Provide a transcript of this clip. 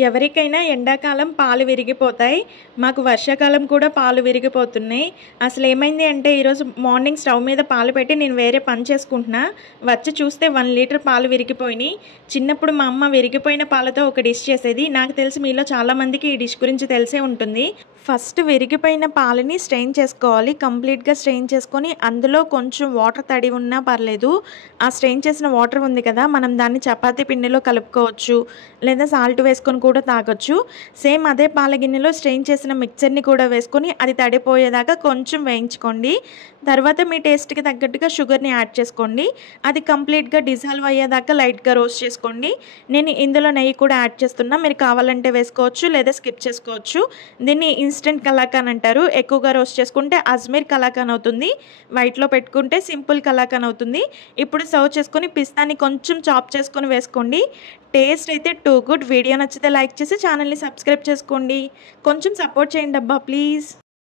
ఎవరికైనా ఎండాకాలం పాలు విరిగిపోతాయి. మాకు వర్షాకాలం కూడా పాలు విరిగిపోతున్నాయి. అసలేమైంది అంటే ఈరోజు మార్నింగ్ స్టవ్ మీద పాలు పెట్టి నేను వేరే పని చేసుకుంటున్నా. వచ్చి చూస్తే 1 లీటర్ పాలు విరిగిపోయినాయి. చిన్నప్పుడు మా అమ్మ విరిగిపోయిన పాలతో ఒక డిష్ చేసేది. నాకు తెలిసి మీలో చాలామందికి ఈ డిష్ గురించి తెలిసే ఉంటుంది. ఫస్ట్ విరిగిపోయిన పాలని స్ట్రెయిన్ చేసుకోవాలి. కంప్లీట్‌గా స్ట్రెయిన్ చేసుకొని అందులో కొంచెం వాటర్ తడి ఉన్నా పర్లేదు. ఆ స్ట్రెయిన్ చేసిన వాటర్ ఉంది కదా! మనం దాన్ని చపాతీ పిండిలో కలుపుకోవచ్చు. లేదా సాల్ట్ వేసుకొని కూడా తాగొచ్చు. సేమ్ అదే పాల గిన్నెలో స్ట్రెయిన్ చేసిన మిక్చర్‌ని కూడా వేసుకొని అది తడిపోయేదాకా కొంచెం వేయించుకోండి. తర్వాత మీ టేస్ట్‌కి తగ్గట్టుగా షుగర్‌ని యాడ్ చేసుకోండి. అది కంప్లీట్‌గా డిసాల్వ్ అయ్యేదాకా లైట్‌గా రోస్ట్ చేసుకోండి. నేను ఇందులో నెయ్యి కూడా యాడ్ చేస్తున్నా. మీరు కావాలంటే వేసుకోవచ్చు లేదా స్కిప్ చేసుకోవచ్చు. దీన్ని ఇన్‌స్టంట్ కలాకాన్ అంటారు. ఎక్కువగా రోస్ట్ చేసుకుంటే అజ్మీర్ కలాకాన్ అవుతుంది. వైట్‌లో పెట్టుకుంటే సింపుల్ కలాకాన్ అవుతుంది. ఇప్పుడు సర్వ్ చేసుకొని పిస్తాని కొంచెం చాప్ చేసుకొని వేసుకోండి. టేస్ట్ అయితే టూ గుడ్. వీడియో నచ్చితే లైక్ చేసి ఛానల్‌ని సబ్స్క్రైబ్ చేసుకోండి. కొంచెం సపోర్ట్ చేయండి అబ్బా ప్లీజ్.